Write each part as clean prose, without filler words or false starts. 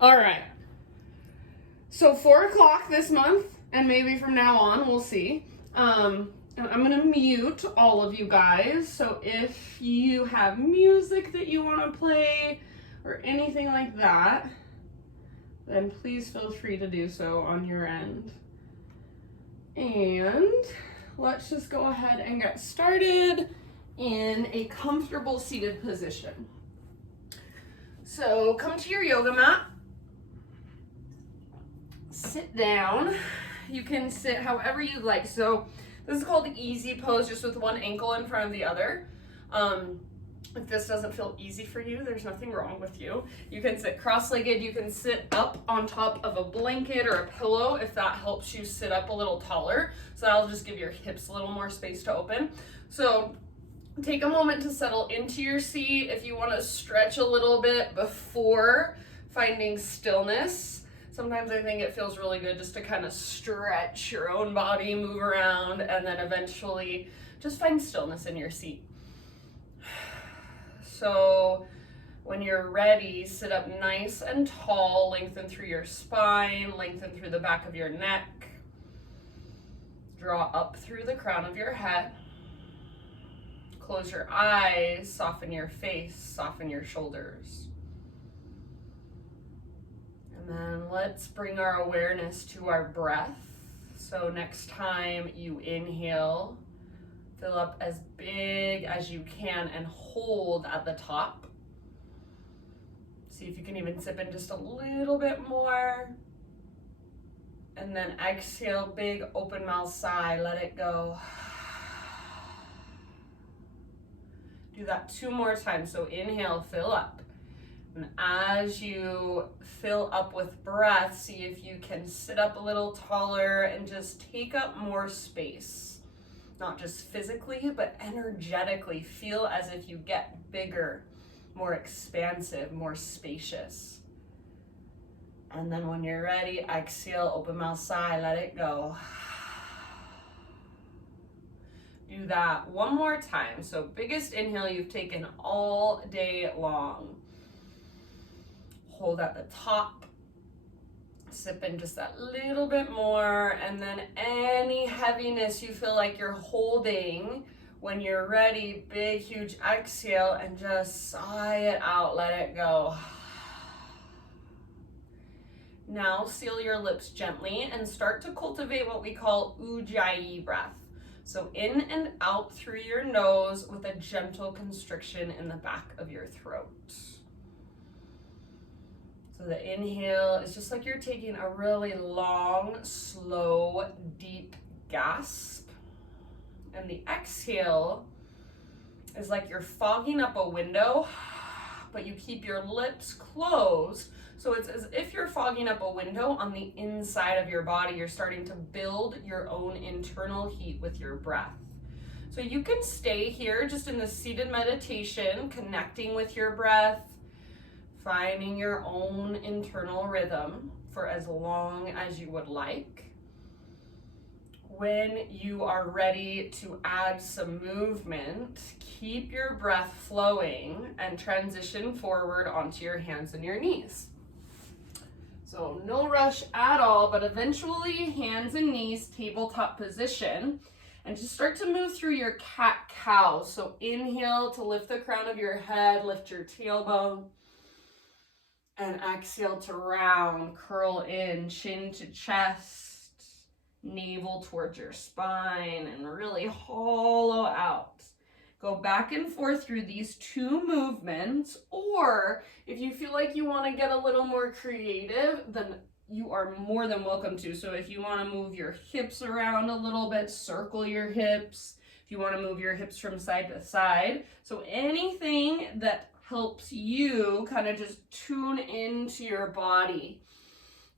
All right. So 4 o'clock this month, and maybe from now on, we'll see. And I'm gonna mute all of you guys. So if you have music that you want to play or anything like that, then please feel free to do so on your end. And let's just go ahead and get started in a comfortable seated position. So come to your yoga mat. Sit down. You can sit however you'd like. So this is called the easy pose, just with one ankle in front of the other. If this doesn't feel easy for you, there's nothing wrong with you. You can sit cross-legged. You can sit up on top of a blanket or a pillow if that helps you sit up a little taller. So that'll just give your hips a little more space to open. So take a moment to settle into your seat. If you want to stretch a little bit before finding stillness, sometimes I think it feels really good just to kind of stretch your own body, move around, and then eventually just find stillness in your seat. So when you're ready, sit up nice and tall, lengthen through your spine, lengthen through the back of your neck. Draw up through the crown of your head. Close your eyes, soften your face, soften your shoulders. And then let's bring our awareness to our breath. So next time you inhale, fill up as big as you can and hold at the top. See if you can even sip in just a little bit more. And then exhale, big open mouth sigh, let it go. Do that 2 more times. So inhale, fill up. And as you fill up with breath, see if you can sit up a little taller and just take up more space. Not just physically, but energetically. Feel as if you get bigger, more expansive, more spacious. And then when you're ready, exhale, open mouth sigh, let it go. Do that 1 more time. So biggest inhale you've taken all day long. Hold at the top. Sip in just that little bit more, and then any heaviness you feel like you're holding, when you're ready, big, huge exhale, and just sigh it out, let it go. Now seal your lips gently and start to cultivate what we call Ujjayi Breath. So in and out through your nose with a gentle constriction in the back of your throat. So the inhale is just like you're taking a really long, slow, deep gasp. And the exhale is like you're fogging up a window, but you keep your lips closed. So it's as if you're fogging up a window on the inside of your body. You're starting to build your own internal heat with your breath. So you can stay here just in the seated meditation, connecting with your breath, finding your own internal rhythm for as long as you would like. When you are ready to add some movement, keep your breath flowing and transition forward onto your hands and your knees. So no rush at all, but eventually hands and knees, tabletop position, and just start to move through your cat-cow. So inhale to lift the crown of your head, lift your tailbone. And exhale to round, curl in, chin to chest, navel towards your spine, and really hollow out. Go back and forth through these 2 movements, or if you feel like you want to get a little more creative, then you are more than welcome to. So if you want to move your hips around a little bit, circle your hips. If you want to move your hips from side to side. So anything that helps you kind of just tune into your body.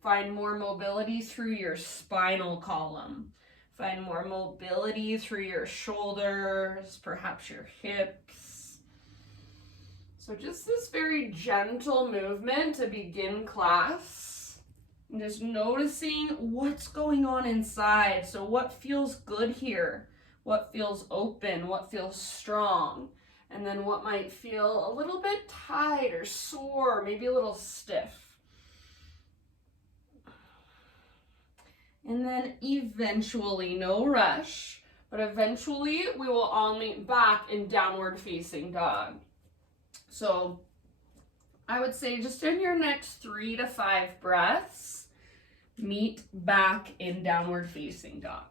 Find more mobility through your spinal column. Find more mobility through your shoulders, perhaps your hips. So just this very gentle movement to begin class. And just noticing what's going on inside. So what feels good here? What feels open? What feels strong? And then what might feel a little bit tight or sore, maybe a little stiff. And then eventually, no rush, but eventually we will all meet back in downward facing dog. So I would say just in your next 3 to 5 breaths, meet back in downward facing dog.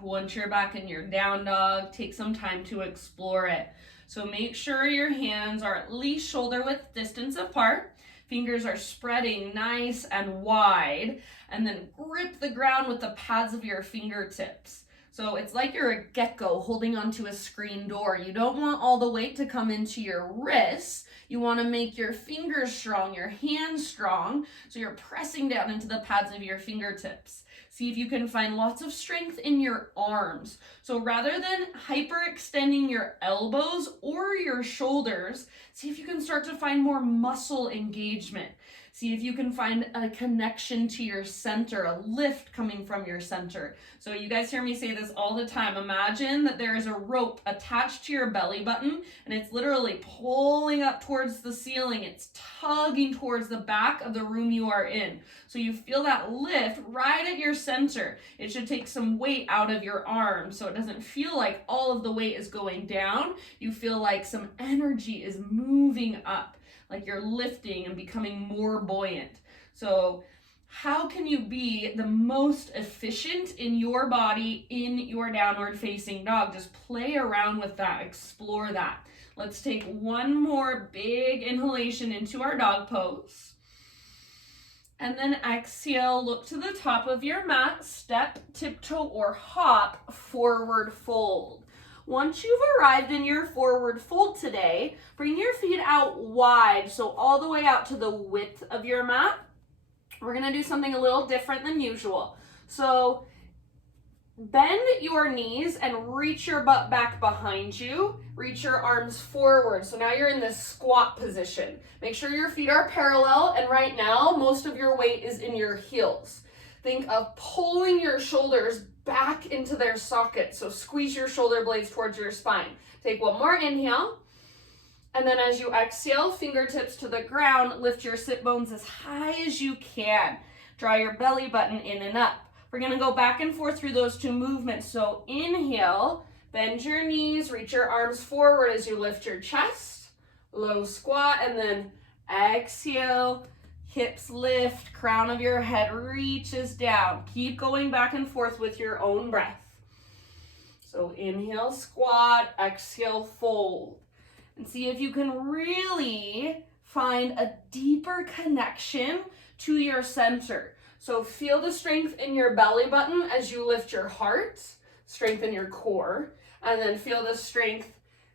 Once you're back in your down dog, take some time to explore it. So make sure your hands are at least shoulder width distance apart. Fingers are spreading nice and wide, and then grip the ground with the pads of your fingertips. So it's like you're a gecko holding onto a screen door. You don't want all the weight to come into your wrists. You want to make your fingers strong, your hands strong, so you're pressing down into the pads of your fingertips. See if you can find lots of strength in your arms. So rather than hyperextending your elbows or your shoulders, see if you can start to find more muscle engagement. See if you can find a connection to your center, a lift coming from your center. So you guys hear me say this all the time. Imagine that there is a rope attached to your belly button and it's literally pulling up towards the ceiling. It's tugging towards the back of the room you are in. So you feel that lift right at your center. It should take some weight out of your arms so it doesn't feel like all of the weight is going down. You feel like some energy is moving up, like you're lifting and becoming more buoyant. So how can you be the most efficient in your body in your downward facing dog? Just play around with that, explore that. Let's take one more big inhalation into our dog pose. And then exhale, look to the top of your mat, step, tiptoe, or hop, forward fold. Once you've arrived in your forward fold today, bring your feet out wide, so all the way out to the width of your mat. We're gonna do something a little different than usual. So bend your knees and reach your butt back behind you. Reach your arms forward. So now you're in this squat position. Make sure your feet are parallel, and right now, most of your weight is in your heels. Think of pulling your shoulders back into their socket. So squeeze your shoulder blades towards your spine. Take one more inhale. And then as you exhale, fingertips to the ground, lift your sit bones as high as you can. Draw your belly button in and up. We're gonna go back and forth through those two movements. So inhale, bend your knees, reach your arms forward as you lift your chest, low squat, and then exhale, hips lift, crown of your head reaches down. Keep going back and forth with your own breath. So inhale, squat, exhale, fold. And see if you can really find a deeper connection to your center. So feel the strength in your belly button as you lift your heart, strengthen your core, and then feel the strength,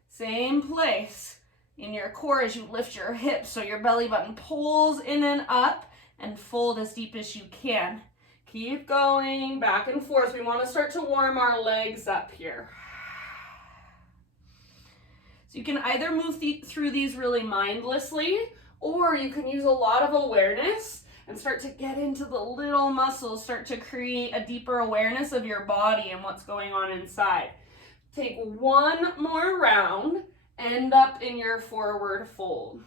same place, in your core as you lift your hips. So your belly button pulls in and up and fold as deep as you can. Keep going back and forth. We want to start to warm our legs up here. So you can either move through these really mindlessly, or you can use a lot of awareness and start to get into the little muscles, start to create a deeper awareness of your body and what's going on inside. Take one more round, end up in your forward fold.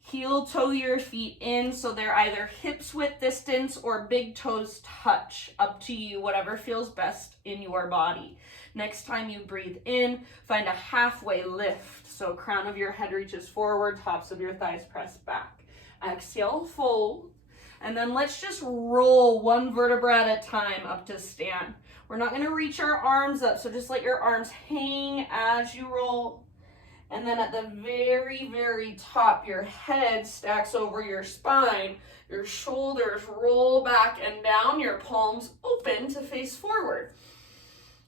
Heel toe your feet in so they're either hips width distance or big toes touch, up to you, whatever feels best in your body. Next time you breathe in, find a halfway lift. So crown of your head reaches forward, tops of your thighs press back. Exhale, fold. And then let's just roll one vertebra at a time up to stand. We're not gonna reach our arms up, so just let your arms hang as you roll. And then at the very, very top, your head stacks over your spine, your shoulders roll back and down, your palms open to face forward.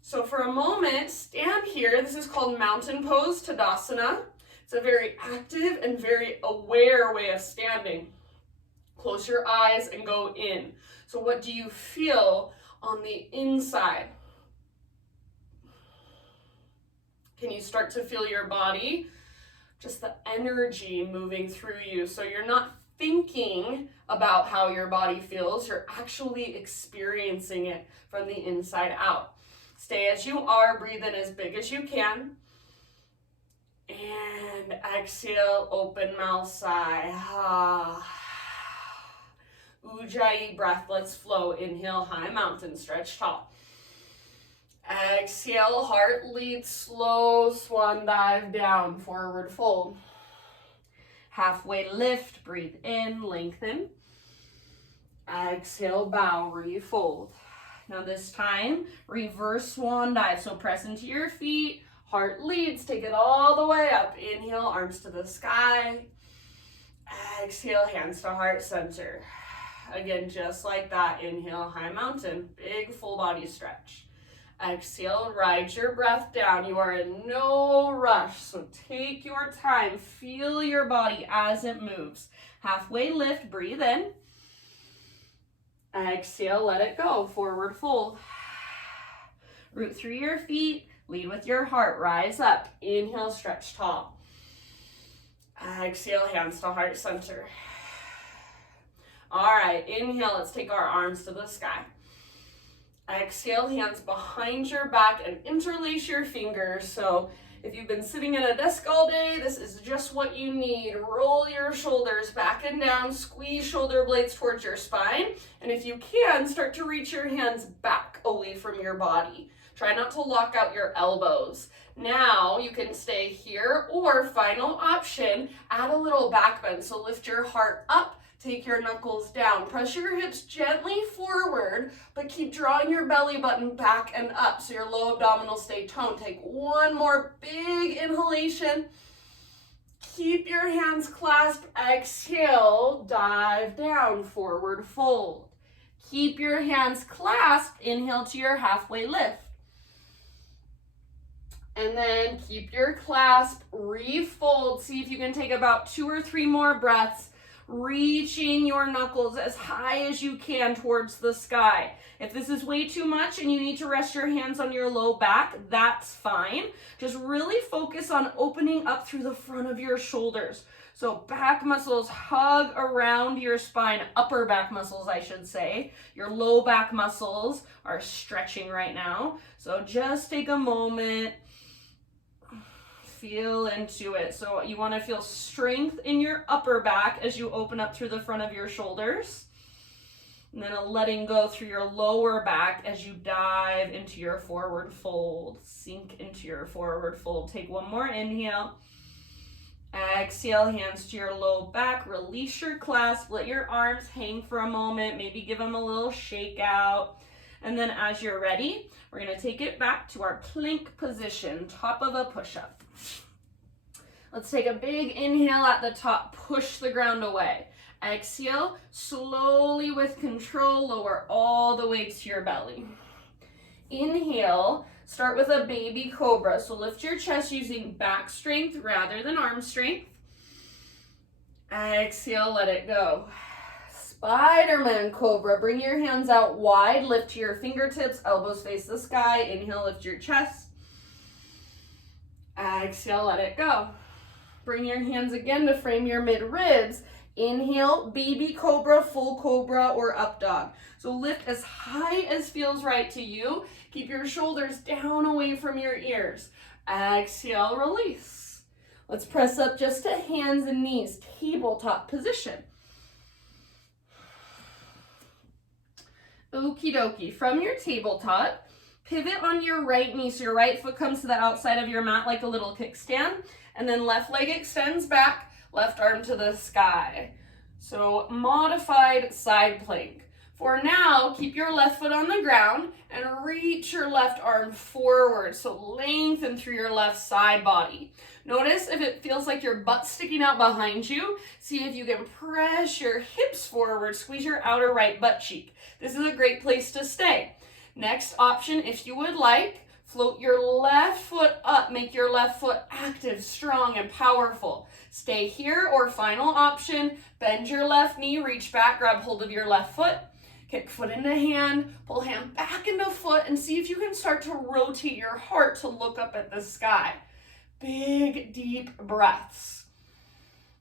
So for a moment, stand here. This is called Mountain Pose, Tadasana. It's a very active and very aware way of standing. Close your eyes and go in. So what do you feel on the inside? Can you start to feel your body? Just the energy moving through you. So you're not thinking about how your body feels. You're actually experiencing it from the inside out. Stay as you are, breathe in as big as you can. And exhale, open mouth, sigh. Ujjayi breath, let's flow. Inhale, high mountain, stretch tall. Exhale, heart lead, slow swan dive down, forward fold. Halfway lift, breathe in, lengthen. Exhale, bow, refold. Now this time, reverse swan dive. So press into your feet, heart leads, take it all the way up. Inhale, arms to the sky. Exhale, hands to heart center. Again, just like that. Inhale, high mountain, big full body stretch. Exhale, ride your breath down. You are in no rush, so take your time. Feel your body as it moves. Halfway lift, breathe in. Exhale, let it go, forward fold. Root through your feet, lead with your heart, rise up. Inhale, stretch tall. Exhale, hands to heart center. All right, inhale, let's take our arms to the sky. Exhale, hands behind your back and interlace your fingers. So if you've been sitting at a desk all day, this is just what you need. Roll your shoulders back and down, squeeze shoulder blades towards your spine. And if you can, start to reach your hands back away from your body. Try not to lock out your elbows. Now you can stay here, or final option, add a little back bend. So lift your heart up. Take your knuckles down. Press your hips gently forward, but keep drawing your belly button back and up so your low abdominals stay toned. Take one more big inhalation. Keep your hands clasped. Exhale, dive down, forward fold. Keep your hands clasped. Inhale to your halfway lift. And then keep your clasp, refold. See if you can take about 2 or 3 more breaths. Reaching your knuckles as high as you can towards the sky. If this is way too much and you need to rest your hands on your low back, that's fine. Just really focus on opening up through the front of your shoulders. So back muscles hug around your spine, upper back muscles, I should say. Your low back muscles are stretching right now. So just take a moment. Feel into it. So you want to feel strength in your upper back as you open up through the front of your shoulders. And then a letting go through your lower back as you dive into your forward fold. Sink into your forward fold. Take one more inhale. Exhale, hands to your low back. Release your clasp. Let your arms hang for a moment. Maybe give them a little shake out. And then as you're ready, we're going to take it back to our plank position, top of a push-up. Let's take a big inhale at the top, push the ground away. Exhale, slowly with control, lower all the way to your belly. Inhale, start with a baby cobra. So lift your chest using back strength rather than arm strength. Exhale, let it go. Spiderman Cobra, bring your hands out wide, lift your fingertips, elbows face the sky. Inhale, lift your chest. Exhale, let it go. Bring your hands again to frame your mid-ribs. Inhale, baby cobra, full cobra, or up dog. So lift as high as feels right to you. Keep your shoulders down away from your ears. Exhale, release. Let's press up just to hands and knees, tabletop position. Okie dokie. From your tabletop, pivot on your right knee so your right foot comes to the outside of your mat like a little kickstand, and then left leg extends back, left arm to the sky. So modified side plank. For now, keep your left foot on the ground and reach your left arm forward. So lengthen through your left side body. Notice if it feels like your butt's sticking out behind you. See if you can press your hips forward, squeeze your outer right butt cheek. This is a great place to stay. Next option, if you would like, float your left foot up. Make your left foot active, strong, and powerful. Stay here, or final option, bend your left knee, reach back, grab hold of your left foot. Kick foot into hand, pull hand back into foot, and see if you can start to rotate your heart to look up at the sky. Big, deep breaths.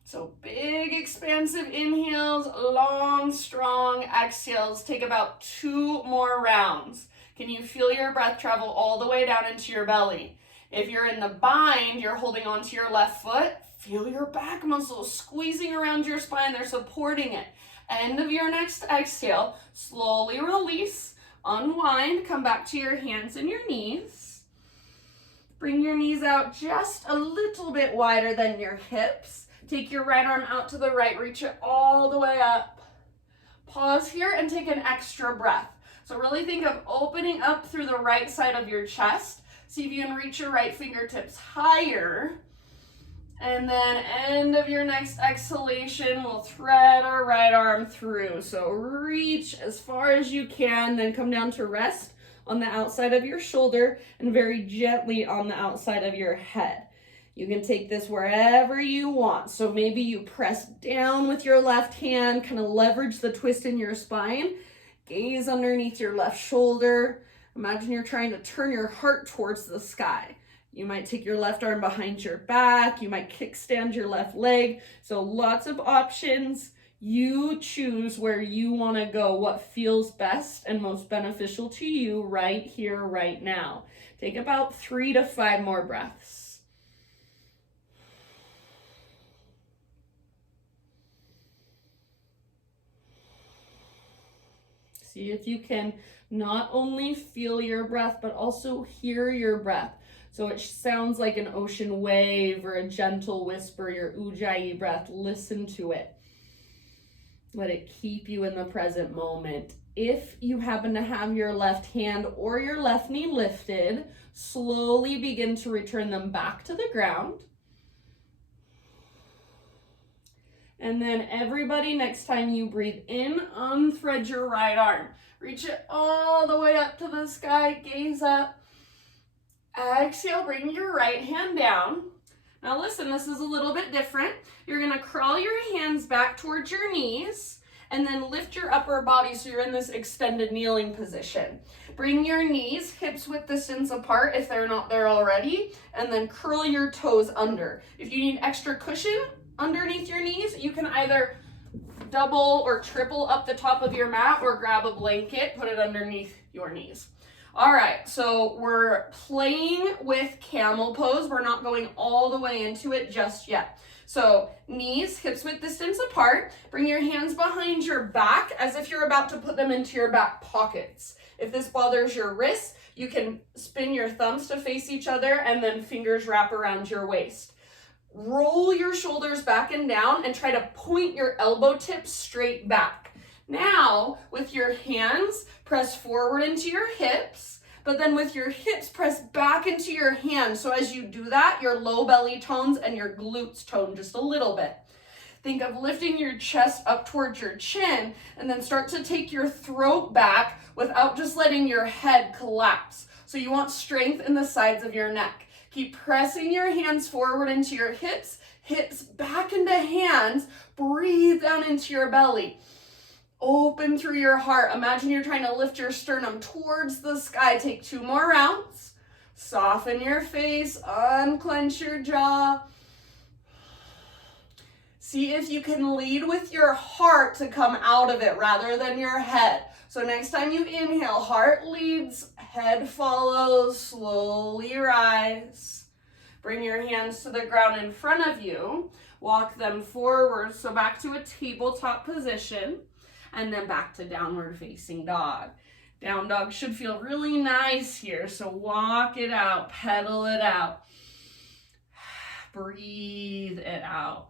So big expansive inhales, long, strong exhales. Take about 2 more rounds. Can you feel your breath travel all the way down into your belly? If you're in the bind, you're holding onto your left foot, feel your back muscles squeezing around your spine. They're supporting it. End of your next exhale, slowly release, unwind, come back to your hands and your knees. Bring your knees out just a little bit wider than your hips. Take your right arm out to the right, reach it all the way up. Pause here and take an extra breath. So really think of opening up through the right side of your chest. See if you can reach your right fingertips higher. And then end of your next exhalation, we'll thread our right arm through. So reach as far as you can, then come down to rest on the outside of your shoulder and very gently on the outside of your head. You can take this wherever you want. So maybe you press down with your left hand, kind of leverage the twist in your spine, gaze underneath your left shoulder. Imagine you're trying to turn your heart towards the sky. You might take your left arm behind your back. You might kickstand your left leg. So lots of options. You choose where you want to go, what feels best and most beneficial to you right here, right now. Take about 3 to 5 more breaths. See if you can not only feel your breath, but also hear your breath. So it sounds like an ocean wave or a gentle whisper, your Ujjayi breath. Listen to it. Let it keep you in the present moment. If you happen to have your left hand or your left knee lifted, slowly begin to return them back to the ground. And then everybody, next time you breathe in, unthread your right arm. Reach it all the way up to the sky, gaze up. Exhale, bring your right hand down. Now listen, this is a little bit different. You're gonna crawl your hands back towards your knees and then lift your upper body so you're in this extended kneeling position. Bring your knees hips width distance apart if they're not there already, and then curl your toes under. If you need extra cushion underneath your knees, you can either double or triple up the top of your mat or grab a blanket, put it underneath your knees. All right, so we're playing with camel pose. We're not going all the way into it just yet. So knees, hips width distance apart. Bring your hands behind your back as if you're about to put them into your back pockets. If this bothers your wrists, you can spin your thumbs to face each other and then fingers wrap around your waist. Roll your shoulders back and down and try to point your elbow tips straight back. Now, with your hands, press forward into your hips, but then with your hips, press back into your hands. So as you do that, your low belly tones and your glutes tone just a little bit. Think of lifting your chest up towards your chin and then start to take your throat back without just letting your head collapse. So you want strength in the sides of your neck. Keep pressing your hands forward into your hips, hips back into hands, breathe down into your belly. Open through your heart. Imagine you're trying to lift your sternum towards the sky. Take 2 more rounds. Soften your face, unclench your jaw. See if you can lead with your heart to come out of it rather than your head. So next time you inhale, heart leads, head follows, slowly rise. Bring your hands to the ground in front of you. Walk them forward, so back to a tabletop position. And then back to downward facing dog. Down dog should feel really nice here, so walk it out, pedal it out. Breathe it out.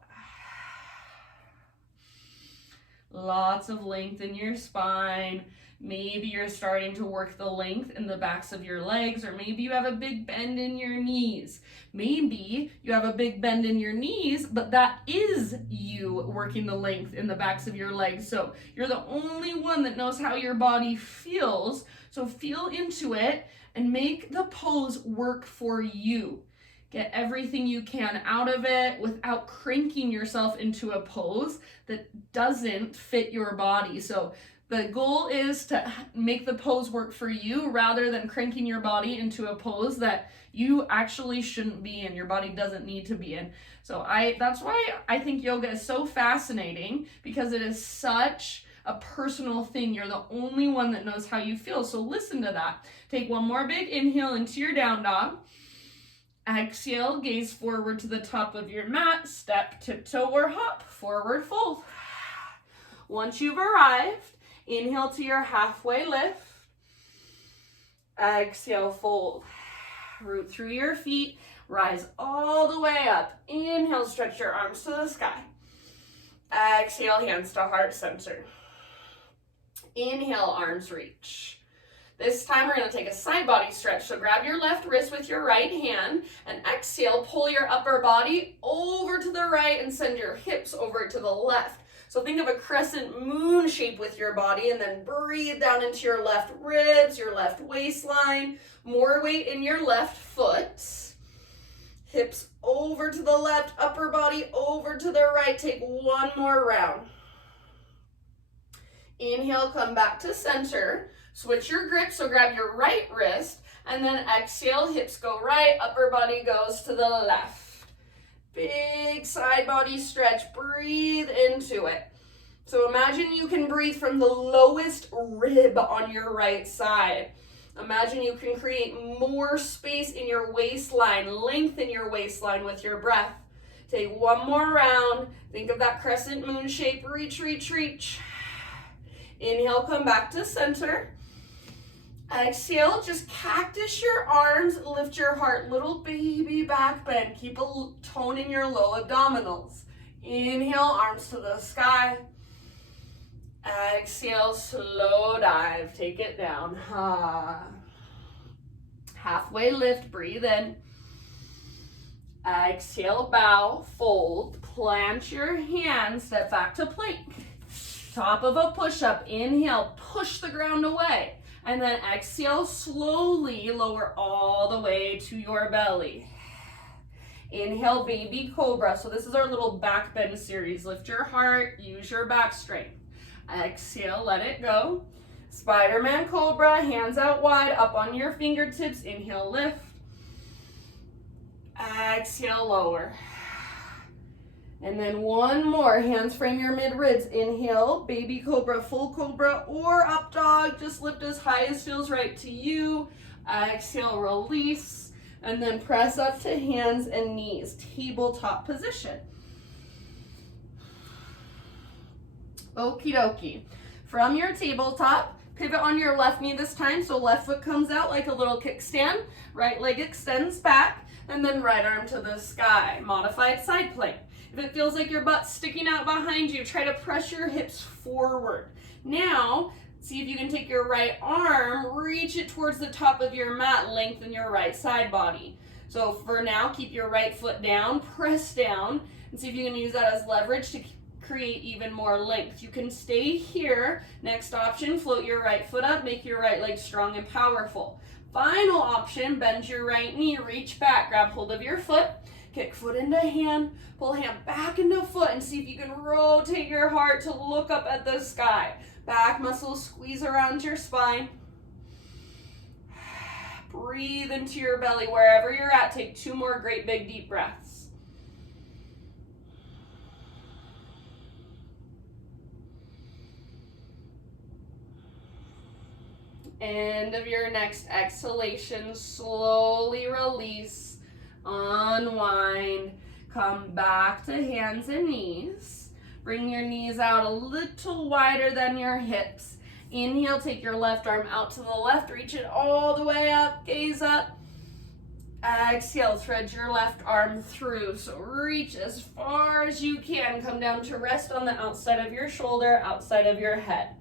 Lots of length in your spine. Maybe you're starting to work the length in the backs of your legs, or maybe you have a big bend in your knees. Maybe you have a big bend in your knees, but that is you working the length in the backs of your legs. So you're the only one that knows how your body feels. So feel into it and make the pose work for you. Get everything you can out of it without cranking yourself into a pose that doesn't fit your body. So The goal is to make the pose work for you rather than cranking your body into a pose that you actually shouldn't be in, your body doesn't need to be in. So that's why I think yoga is so fascinating, because it is such a personal thing. You're the only one that knows how you feel. So listen to that. Take one more big inhale into your down dog. Exhale, gaze forward to the top of your mat, step, tiptoe, or hop, forward fold. Once you've arrived, inhale to your halfway lift. Exhale, fold. Root through your feet, rise all the way up. Inhale, stretch your arms to the sky. Exhale, hands to heart center. Inhale, arms reach. This time we're going to take a side body stretch. So grab your left wrist with your right hand and exhale, pull your upper body over to the right and send your hips over to the left. So think of a crescent moon shape with your body, and then breathe down into your left ribs, your left waistline. More weight in your left foot. Hips over to the left, upper body over to the right. Take one more round. Inhale, come back to center. Switch your grip, so grab your right wrist, and then exhale, hips go right, upper body goes to the left. Big side body stretch, breathe into it. So imagine you can breathe from the lowest rib on your right side. Imagine you can create more space in your waistline, lengthen your waistline with your breath. Take one more round. Think of that crescent moon shape, reach, reach, reach. Inhale, come back to center. Exhale, just cactus your arms, lift your heart, little baby back bend. Keep a tone in your low abdominals. Inhale, arms to the sky. Exhale, slow dive, take it down. Halfway lift, breathe in. Exhale, bow, fold, plant your hands, step back to plank. Top of a push-up, inhale, push the ground away. And then exhale, slowly lower all the way to your belly. Inhale, baby cobra. So this is our little back bend series. Lift your heart, use your back strength. Exhale, let it go. Spiderman Cobra, hands out wide, up on your fingertips. Inhale, lift. Exhale, lower. And then one more, hands frame your mid-ribs. Inhale, baby cobra, full cobra, or up dog. Just lift as high as feels right to you. Exhale, release. And then press up to hands and knees, tabletop position. Okie dokie. From your tabletop, pivot on your left knee this time, so left foot comes out like a little kickstand, right leg extends back, and then right arm to the sky. Modified side plank. If it feels like your butt's sticking out behind you, try to press your hips forward. Now, see if you can take your right arm, reach it towards the top of your mat, lengthen your right side body. So for now, keep your right foot down, press down, and see if you can use that as leverage to create even more length. You can stay here. Next option, float your right foot up, make your right leg strong and powerful. Final option, bend your right knee, reach back, grab hold of your foot, kick foot into hand, pull hand back into foot, and see if you can rotate your heart to look up at the sky. Back muscles squeeze around your spine. Breathe into your belly wherever you're at. Take two more great big deep breaths. End of your next exhalation, slowly release, unwind, come back to hands and knees. Bring your knees out a little wider than your hips. Inhale, take your left arm out to the left, reach it all the way up, gaze up. Exhale, thread your left arm through, so reach as far as you can. Come down to rest on the outside of your shoulder, outside of your head.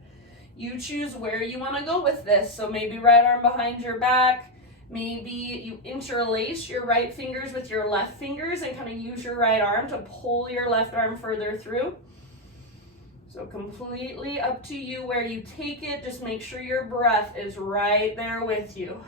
You choose where you want to go with this. So maybe right arm behind your back. Maybe you interlace your right fingers with your left fingers and kind of use your right arm to pull your left arm further through. So completely up to you where you take it. Just make sure your breath is right there with you.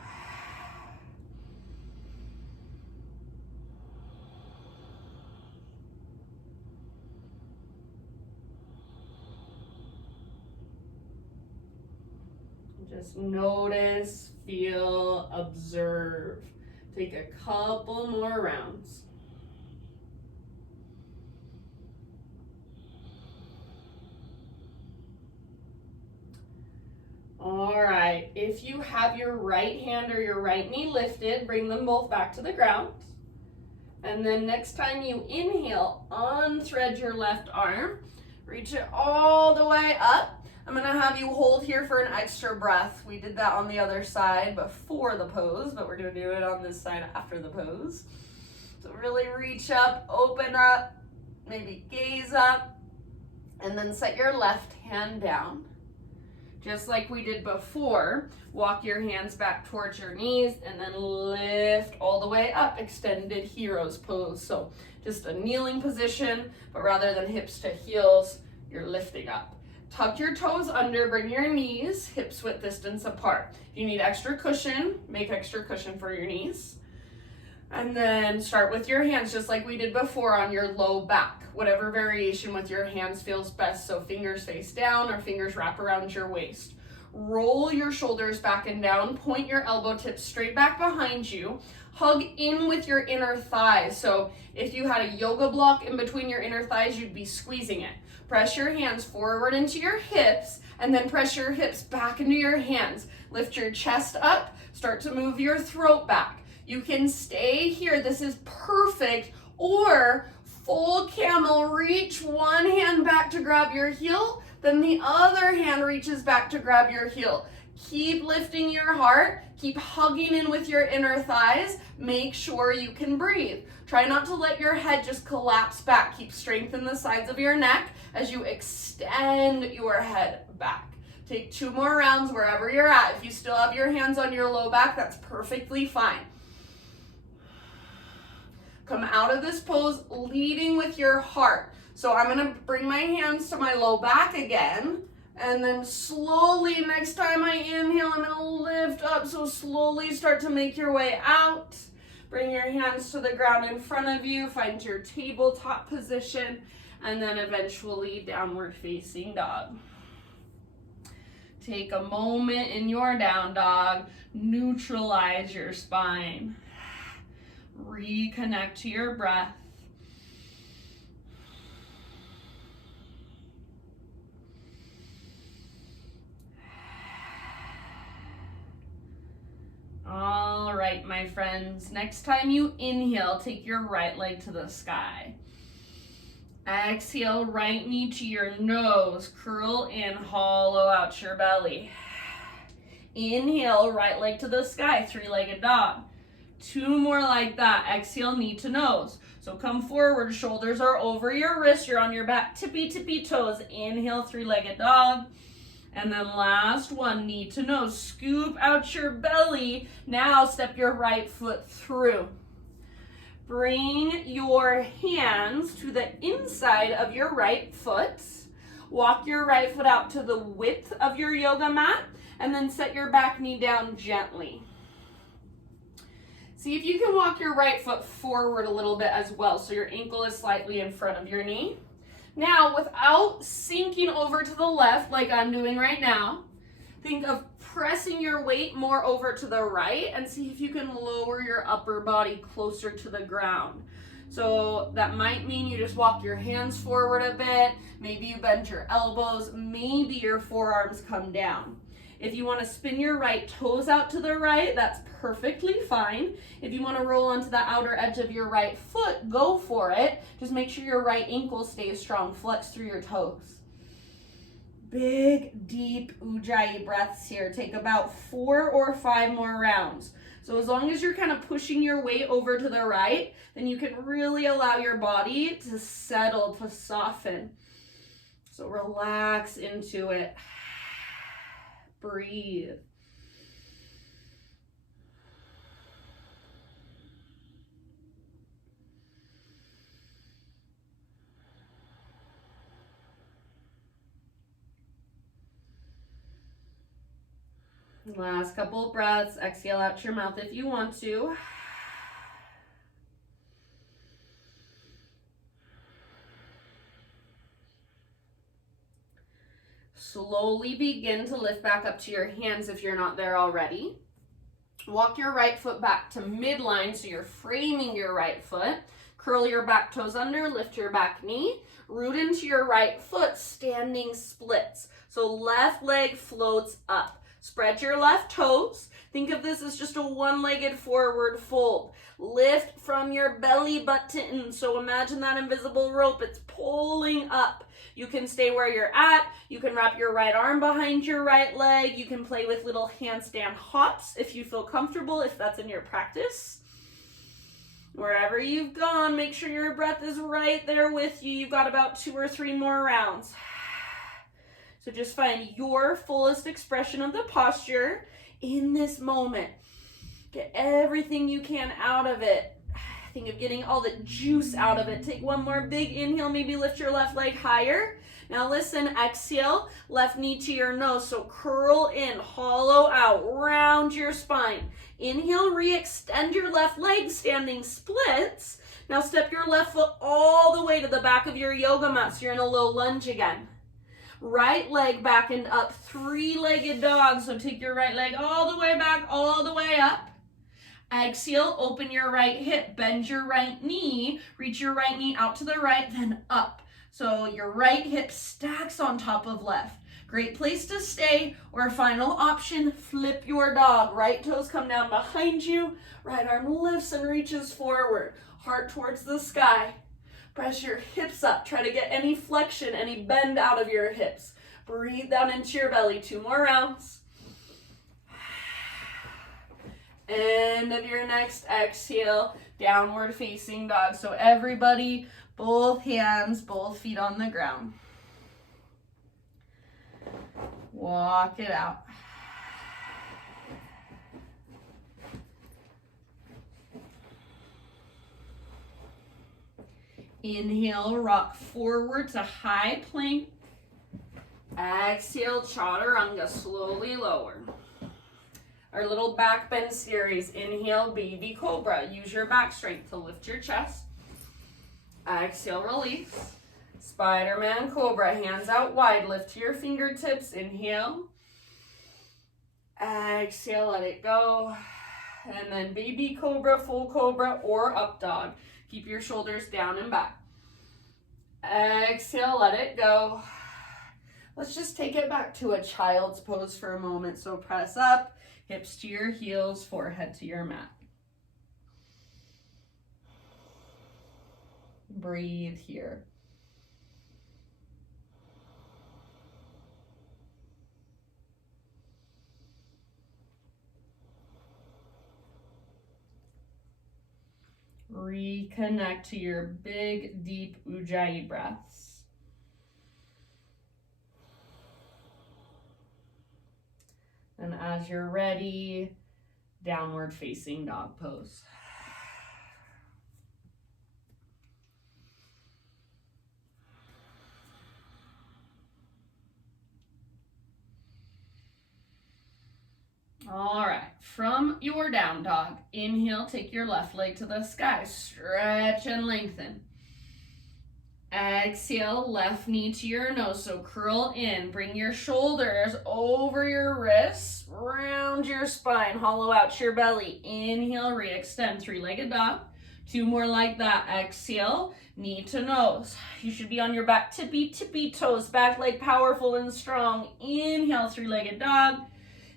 Just notice, feel, observe. Take a couple more rounds. All right, if you have your right hand or your right knee lifted, bring them both back to the ground. And then next time you inhale, unthread your left arm, reach it all the way up. I'm gonna have you hold here for an extra breath. We did that on the other side before the pose, but we're gonna do it on this side after the pose. So really reach up, open up, maybe gaze up, and then set your left hand down. Just like we did before, walk your hands back towards your knees and then lift all the way up, extended hero's pose. So just a kneeling position, but rather than hips to heels, you're lifting up. Tuck your toes under, bring your knees hips width distance apart. If you need extra cushion, make extra cushion for your knees. And then start with your hands just like we did before on your low back. Whatever variation with your hands feels best. So fingers face down or fingers wrap around your waist. Roll your shoulders back and down. Point your elbow tips straight back behind you. Hug in with your inner thighs. So if you had a yoga block in between your inner thighs, you'd be squeezing it. Press your hands forward into your hips and then press your hips back into your hands. Lift your chest up. Start to move your throat back. You can stay here. This is perfect. Or full camel, reach one hand back to grab your heel, then the other hand reaches back to grab your heel. Keep lifting your heart, keep hugging in with your inner thighs, make sure you can breathe. Try not to let your head just collapse back. Keep strength in the sides of your neck as you extend your head back. Take 2 more rounds wherever you're at. If you still have your hands on your low back, that's perfectly fine. Come out of this pose leading with your heart. So I'm gonna bring my hands to my low back again, and then slowly, next time I inhale, I'm gonna lift up. So slowly start to make your way out. Bring your hands to the ground in front of you, find your tabletop position, and then eventually downward facing dog. Take a moment in your down dog, neutralize your spine. Reconnect to your breath. All right, my friends. Next time you inhale, take your right leg to the sky. Exhale, right knee to your nose. Curl in, hollow out your belly. Inhale, right leg to the sky, 3-legged dog. 2 more like that. Exhale, knee to nose. So come forward, shoulders are over your wrists. You're on your back, tippy toes. Inhale, 3-legged dog. And then last one, knee to nose. Scoop out your belly. Now step your right foot through. Bring your hands to the inside of your right foot. Walk your right foot out to the width of your yoga mat. And then set your back knee down gently. See if you can walk your right foot forward a little bit as well, so your ankle is slightly in front of your knee. Now, without sinking over to the left like I'm doing right now, think of pressing your weight more over to the right and see if you can lower your upper body closer to the ground. So that might mean you just walk your hands forward a bit, maybe you bend your elbows, maybe your forearms come down. If you want to spin your right toes out to the right, that's perfectly fine. If you want to roll onto the outer edge of your right foot, go for it. Just make sure your right ankle stays strong. Flex through your toes. Big, deep Ujjayi breaths here. Take about 4 or 5 more rounds. So as long as you're kind of pushing your weight over to the right, then you can really allow your body to settle, to soften. So relax into it. Breathe. Last couple of breaths. Exhale out your mouth if you want to. Slowly begin to lift back up to your hands if you're not there already. Walk your right foot back to midline so you're framing your right foot. Curl your back toes under, lift your back knee. Root into your right foot, standing splits. So left leg floats up. Spread your left toes. Think of this as just a one-legged forward fold. Lift from your belly button. So imagine that invisible rope. It's pulling up. You can stay where you're at. You can wrap your right arm behind your right leg. You can play with little handstand hops if you feel comfortable, if that's in your practice. Wherever you've gone, make sure your breath is right there with you. You've got about 2 or 3 more rounds. So just find your fullest expression of the posture in this moment. Get everything you can out of it. Think of getting all the juice out of it. Take one more big inhale, maybe lift your left leg higher. Now listen, exhale, left knee to your nose. So curl in, hollow out, round your spine. Inhale, re-extend your left leg, standing splits. Now step your left foot all the way to the back of your yoga mat, so you're in a low lunge again. Right leg back and up, 3-legged dog. So take your right leg all the way back, all the way up. Exhale, open your right hip, bend your right knee, reach your right knee out to the right, then up. So your right hip stacks on top of left. Great place to stay. Or final option, flip your dog. Right toes come down behind you, right arm lifts and reaches forward, heart towards the sky. Press your hips up. Try to get any flexion, any bend out of your hips. Breathe down into your belly. 2 more rounds. End of your next exhale, downward facing dog. So everybody, both hands, both feet on the ground. Walk it out. Inhale, rock forward to high plank. Exhale, chaturanga, slowly lower. Our little back bend series. Inhale, baby cobra. Use your back strength to lift your chest. Exhale, release. Spiderman Cobra, hands out wide. Lift to your fingertips. Inhale. Exhale, let it go. And then baby cobra, full cobra, or up dog. Keep your shoulders down and back. Exhale, let it go. Let's just take it back to a child's pose for a moment. So press up. Hips to your heels, forehead to your mat. Breathe here. Reconnect to your big, deep Ujjayi breaths. And as you're ready, downward facing dog pose. All right, from your down dog, inhale, take your left leg to the sky, stretch and lengthen. Exhale, left knee to your nose, so curl in. Bring your shoulders over your wrists, round your spine, hollow out your belly. Inhale, re-extend, 3-legged dog. 2 more like that. Exhale, knee to nose. You should be on your back, tippy toes, back leg powerful and strong. Inhale, 3-legged dog.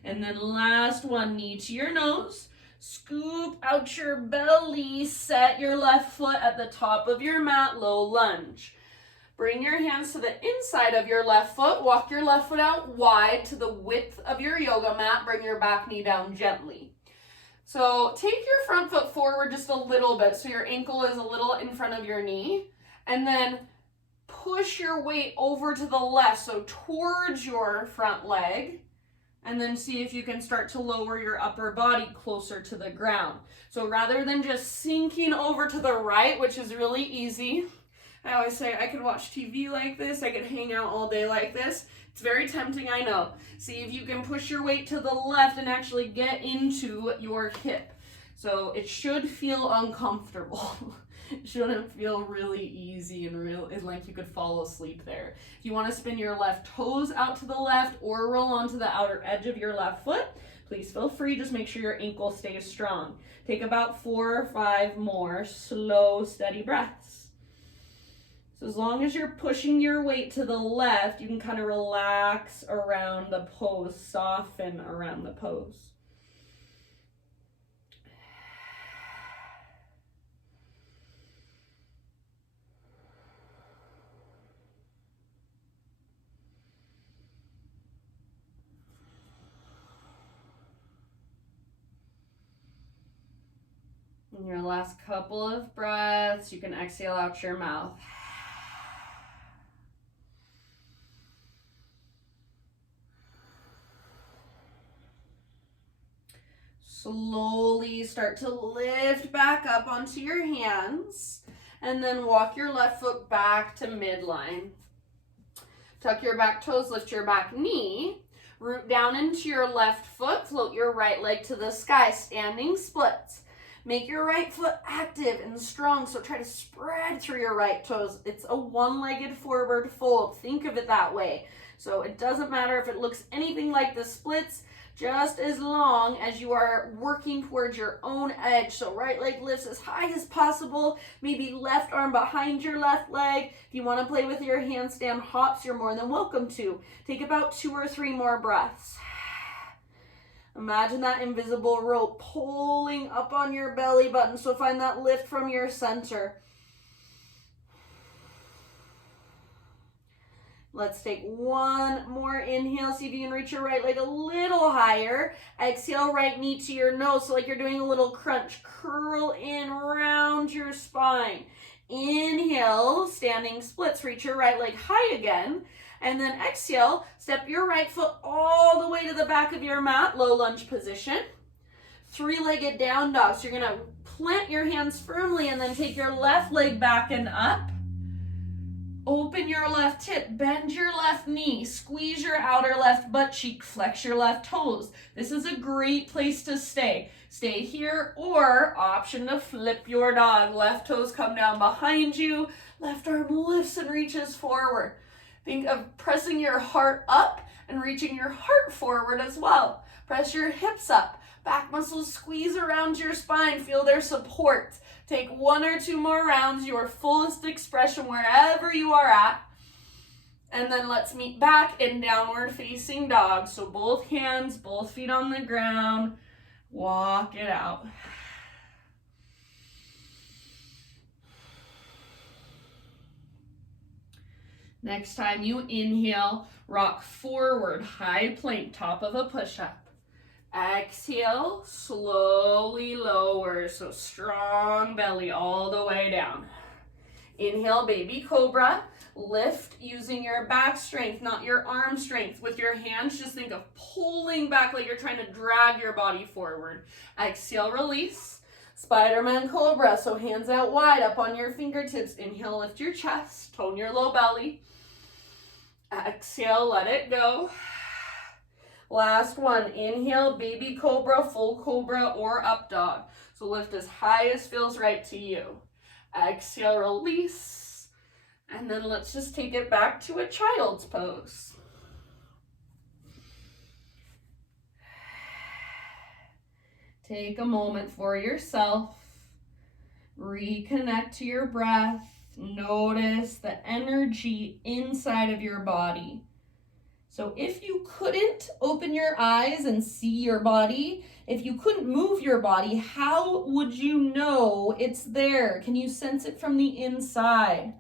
And then last one, knee to your nose. Scoop out your belly, set your left foot at the top of your mat, low lunge. Bring your hands to the inside of your left foot, walk your left foot out wide to the width of your yoga mat, bring your back knee down gently. So take your front foot forward just a little bit so your ankle is a little in front of your knee, and then push your weight over to the left, so towards your front leg. And then see if you can start to lower your upper body closer to the ground. So rather than just sinking over to the right, which is really easy, I always say I could watch TV like this, I could hang out all day like this. It's very tempting, I know. See if you can push your weight to the left and actually get into your hip. So it should feel uncomfortable. It shouldn't feel really easy and like you could fall asleep there. If you want to spin your left toes out to the left or roll onto the outer edge of your left foot, please feel free. Just make sure your ankle stays strong. Take about 4 or 5 more slow, steady breaths. So as long as you're pushing your weight to the left, you can kind of relax around the pose, soften around the pose. In your last couple of breaths, you can exhale out your mouth. Slowly start to lift back up onto your hands and then walk your left foot back to midline. Tuck your back toes, lift your back knee, root down into your left foot, float your right leg to the sky, standing splits. Make your right foot active and strong, so try to spread through your right toes. It's a one-legged forward fold. Think of it that way. So it doesn't matter if it looks anything like the splits, just as long as you are working towards your own edge. So right leg lifts as high as possible, maybe left arm behind your left leg. If you want to play with your handstand hops, you're more than welcome to. Take about 2 or 3 more breaths. Imagine that invisible rope pulling up on your belly button, so find that lift from your center. Let's take one more inhale. See if you can reach your right leg a little higher. Exhale, right knee to your nose, so like you're doing a little crunch. Curl in, round your spine. Inhale, standing splits. Reach your right leg high again. And then exhale, step your right foot all the way to the back of your mat, low lunge position. 3-legged down dog. So you're gonna plant your hands firmly and then take your left leg back and up. Open your left hip, bend your left knee, squeeze your outer left butt cheek, flex your left toes. This is a great place to stay. Stay here, or option to flip your dog. Left toes come down behind you, left arm lifts and reaches forward. Think of pressing your heart up and reaching your heart forward as well. Press your hips up, back muscles squeeze around your spine, feel their support. Take 1 or 2 more rounds, your fullest expression wherever you are at. And then let's meet back in downward facing dog. So both hands, both feet on the ground. Walk it out. Next time you inhale, rock forward, high plank, top of a push-up. Exhale, slowly lower, so strong belly all the way down. Inhale, baby cobra. Lift using your back strength, not your arm strength. With your hands, just think of pulling back like you're trying to drag your body forward. Exhale, release. Spiderman Cobra, so hands out wide, up on your fingertips. Inhale, lift your chest, tone your low belly. Exhale, let it go. Last one, inhale, baby cobra, full cobra, or up dog. So lift as high as feels right to you. Exhale, release. And then let's just take it back to a child's pose. Take a moment for yourself. Reconnect to your breath. Notice the energy inside of your body. So if you couldn't open your eyes and see your body, if you couldn't move your body, how would you know it's there? Can you sense it from the inside?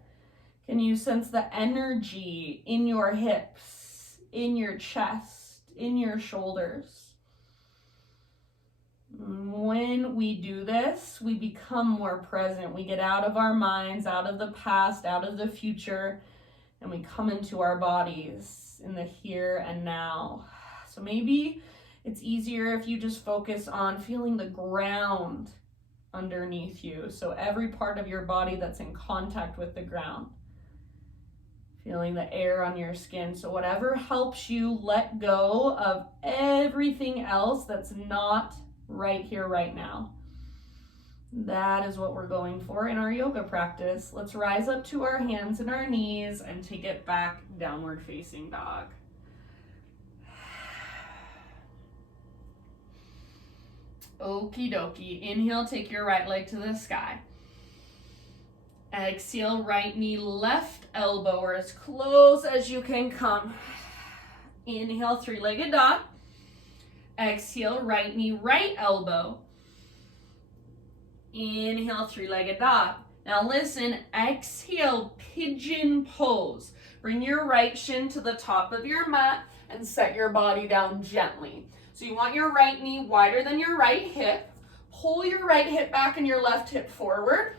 Can you sense the energy in your hips, in your chest, in your shoulders? When we do this, we become more present. We get out of our minds, out of the past, out of the future, and we come into our bodies in the here and now. So maybe it's easier if you just focus on feeling the ground underneath you. So every part of your body that's in contact with the ground. Feeling the air on your skin. So whatever helps you let go of everything else that's not right here, right now. That is what we're going for in our yoga practice. Let's rise up to our hands and our knees and take it back, downward facing dog. Okie dokie. Inhale, take your right leg to the sky. Exhale, right knee, left elbow, or as close as you can come. Inhale, three-legged dog. Exhale, right knee, right elbow. Inhale, three-legged dog. Now listen, exhale, pigeon pose. Bring your right shin to the top of your mat and set your body down gently. So you want your right knee wider than your right hip. Pull your right hip back and your left hip forward.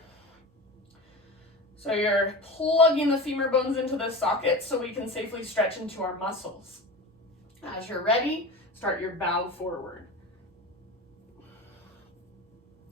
So you're plugging the femur bones into the socket so we can safely stretch into our muscles. As you're ready, start your bow forward.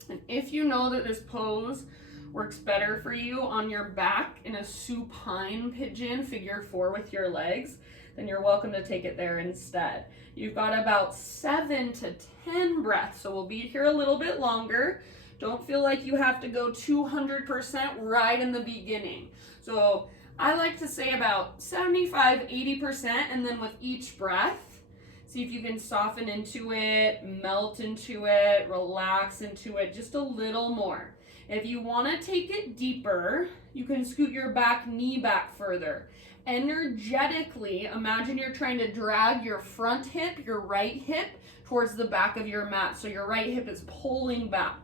And if you know that this pose works better for you on your back in a supine pigeon, figure 4 with your legs, then you're welcome to take it there instead. You've got about 7 to 10 breaths, so we'll be here a little bit longer. Don't feel like you have to go 200% right in the beginning. So I like to say about 75, 80%, and then with each breath, see if you can soften into it, melt into it, relax into it just a little more. If you want to take it deeper, you can scoot your back knee back further. Energetically, imagine you're trying to drag your front hip, your right hip, towards the back of your mat. So your right hip is pulling back.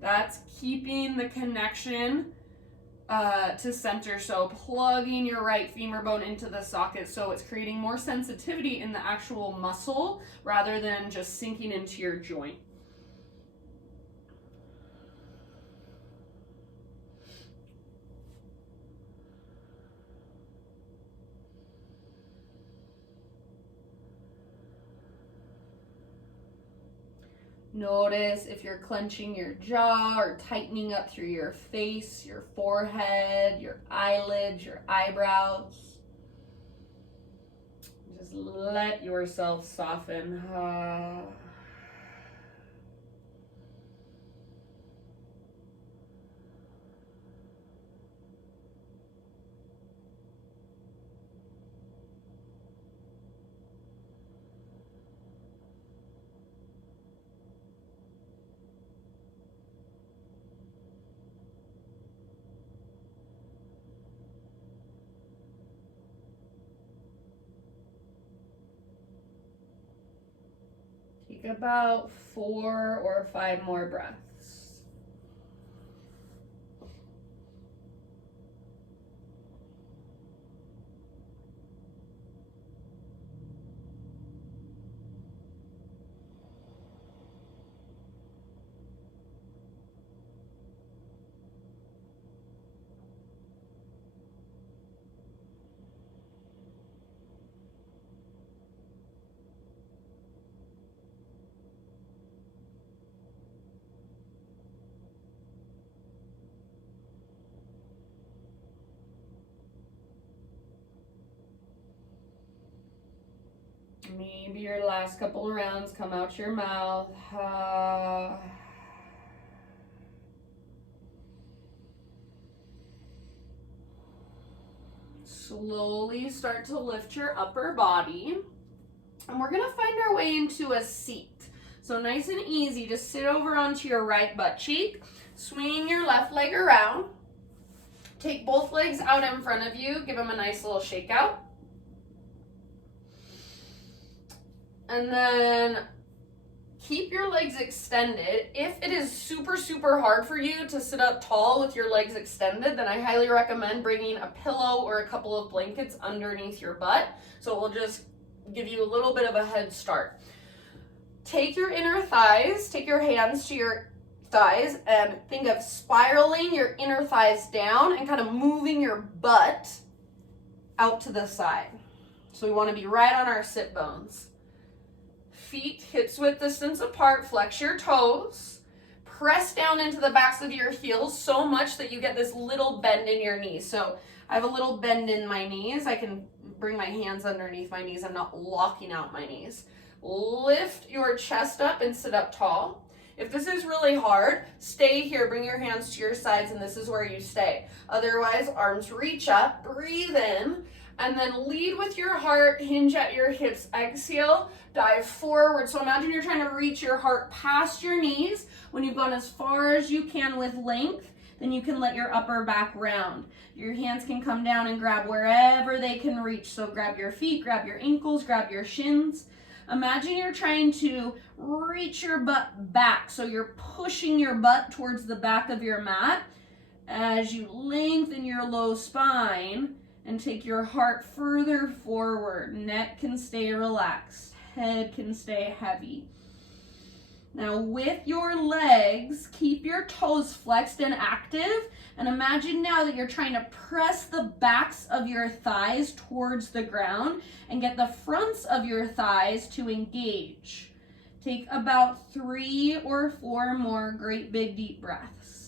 That's keeping the connection to center. So plugging your right femur bone into the socket, so it's creating more sensitivity in the actual muscle rather than just sinking into your joint. Notice if you're clenching your jaw or tightening up through your face, your forehead, your eyelids, your eyebrows. Just let yourself soften. Take about 4 or 5 more breaths. Maybe your last couple of rounds come out your mouth. Slowly start to lift your upper body. And we're gonna find our way into a seat. So nice and easy, just sit over onto your right butt cheek, swing your left leg around, take both legs out in front of you, give them a nice little shake out. And then keep your legs extended. If it is super, super hard for you to sit up tall with your legs extended, then I highly recommend bringing a pillow or a couple of blankets underneath your butt. So it will just give you a little bit of a head start. Take your inner thighs, take your hands to your thighs and think of spiraling your inner thighs down and kind of moving your butt out to the side. So we want to be right on our sit bones. Feet hips width distance apart, flex your toes, press down into the backs of your heels so much that you get this little bend in your knees. So I have a little bend in my knees. I can bring my hands underneath my knees. I'm not locking out my knees. Lift your chest up and sit up tall. If this is really hard, stay here, bring your hands to your sides, and this is where you stay. Otherwise, arms reach up, breathe in, and then lead with your heart, hinge at your hips, exhale, dive forward. So imagine you're trying to reach your heart past your knees. When you've gone as far as you can with length, then you can let your upper back round. Your hands can come down and grab wherever they can reach. So grab your feet, grab your ankles, grab your shins. Imagine you're trying to reach your butt back. So you're pushing your butt towards the back of your mat as you lengthen your low spine and take your heart further forward. Neck can stay relaxed. Head can stay heavy. Now with your legs, keep your toes flexed and active. And imagine now that you're trying to press the backs of your thighs towards the ground and get the fronts of your thighs to engage. Take about 3 or 4 more great big deep breaths.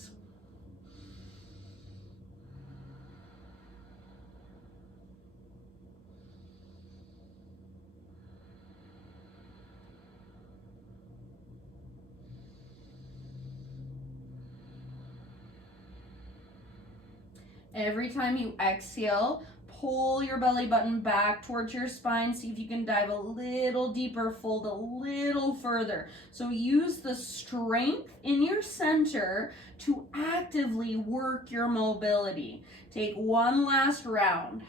Every time you exhale, pull your belly button back towards your spine. See if you can dive a little deeper, fold a little further. So use the strength in your center to actively work your mobility. Take one last round.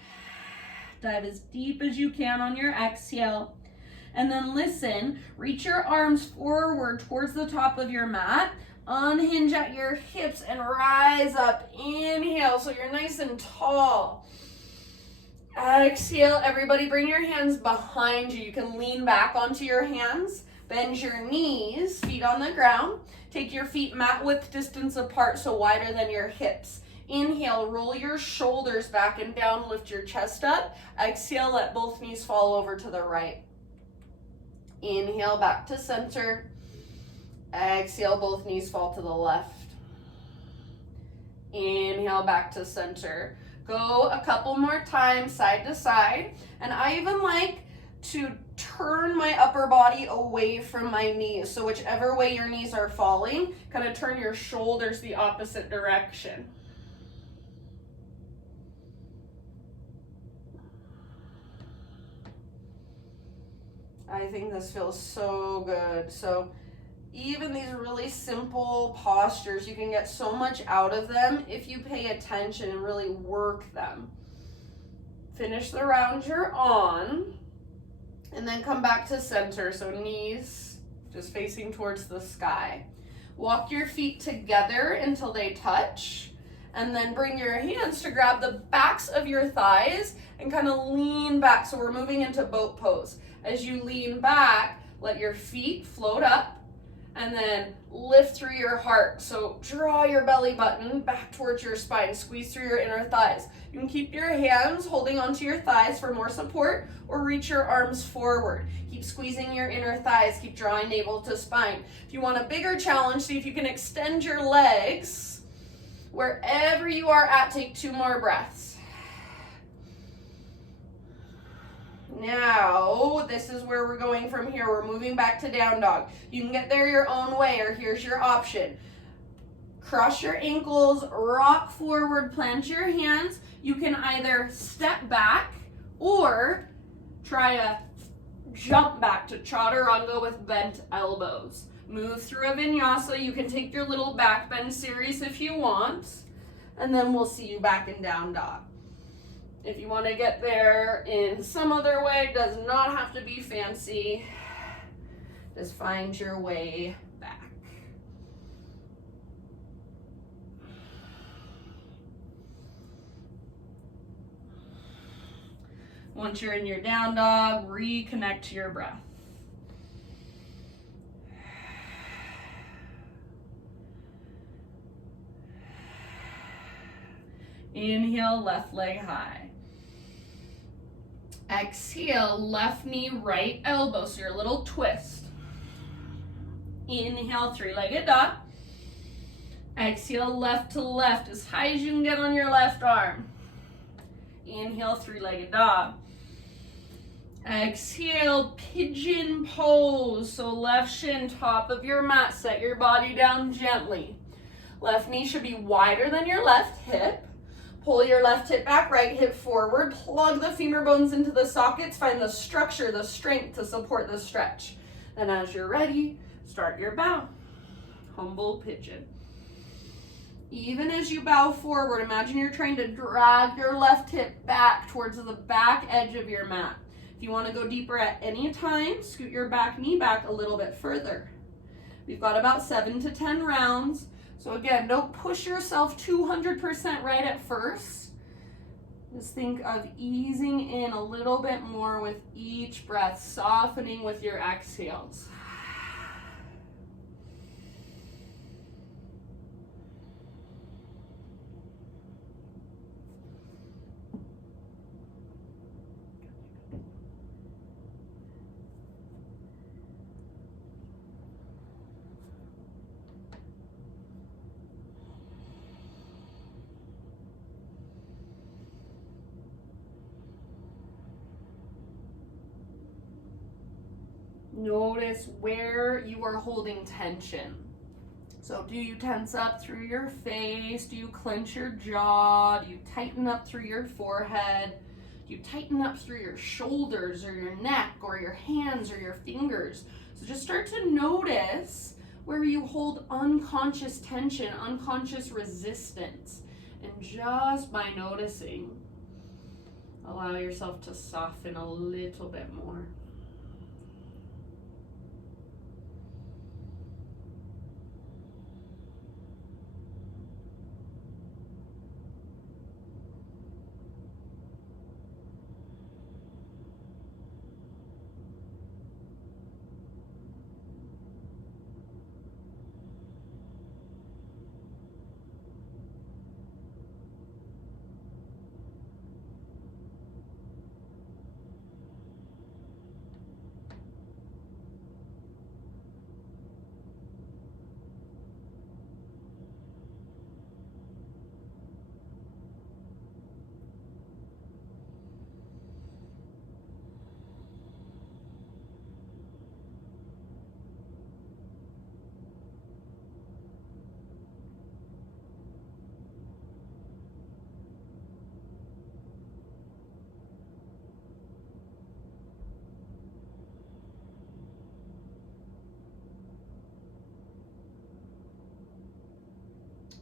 Dive as deep as you can on your exhale. And then listen, reach your arms forward towards the top of your mat. Unhinge at your hips and rise up. Inhale, so you're nice and tall. Exhale, everybody bring your hands behind you. You can lean back onto your hands. Bend your knees, feet on the ground. Take your feet mat width distance apart, so wider than your hips. Inhale, roll your shoulders back and down, lift your chest up. Exhale, let both knees fall over to the right. Inhale, back to center. Exhale, both knees fall to the left. Inhale, back to center. Go a couple more times, side to side. And I even like to turn my upper body away from my knees. So whichever way your knees are falling, kind of turn your shoulders the opposite direction. I think this feels so good. So even these really simple postures, you can get so much out of them if you pay attention and really work them. Finish the round you're on, and then come back to center. So knees just facing towards the sky. Walk your feet together until they touch, and then bring your hands to grab the backs of your thighs and kind of lean back. So we're moving into boat pose. As you lean back, let your feet float up and then lift through your heart. So draw your belly button back towards your spine, squeeze through your inner thighs. You can keep your hands holding onto your thighs for more support or reach your arms forward. Keep squeezing your inner thighs, keep drawing navel to spine. If you want a bigger challenge, see if you can extend your legs. Wherever you are at, take 2 more breaths. Now, this is where we're going from here. We're moving back to down dog. You can get there your own way, or here's your option. Cross your ankles, rock forward, plant your hands. You can either step back or try a jump back to chaturanga with bent elbows. Move through a vinyasa. You can take your little back bend series if you want, and then we'll see you back in down dog. If you want to get there in some other way, does not have to be fancy. Just find your way back. Once you're in your down dog, reconnect to your breath. Inhale, left leg high. Exhale, left knee, right elbow. So your little twist. Inhale, 3-legged dog. Exhale, left to left, as high as you can get on your left arm. Inhale, 3-legged dog. Exhale, Pigeon Pose. So left shin, top of your mat, set your body down gently. Left knee should be wider than your left hip. Pull your left hip back, right hip forward. Plug the femur bones into the sockets. Find the structure, the strength to support the stretch. Then as you're ready, start your bow. Humble pigeon. Even as you bow forward, imagine you're trying to drag your left hip back towards the back edge of your mat. If you want to go deeper at any time, scoot your back knee back a little bit further. We've got about 7 to 10 rounds. So again, don't push yourself 200% right at first. Just think of easing in a little bit more with each breath, softening with your exhales. Notice where you are holding tension. So do you tense up through your face? Do you clench your jaw? Do you tighten up through your forehead? Do you tighten up through your shoulders or your neck or your hands or your fingers? So just start to notice where you hold unconscious tension, unconscious resistance. And just by noticing, allow yourself to soften a little bit more.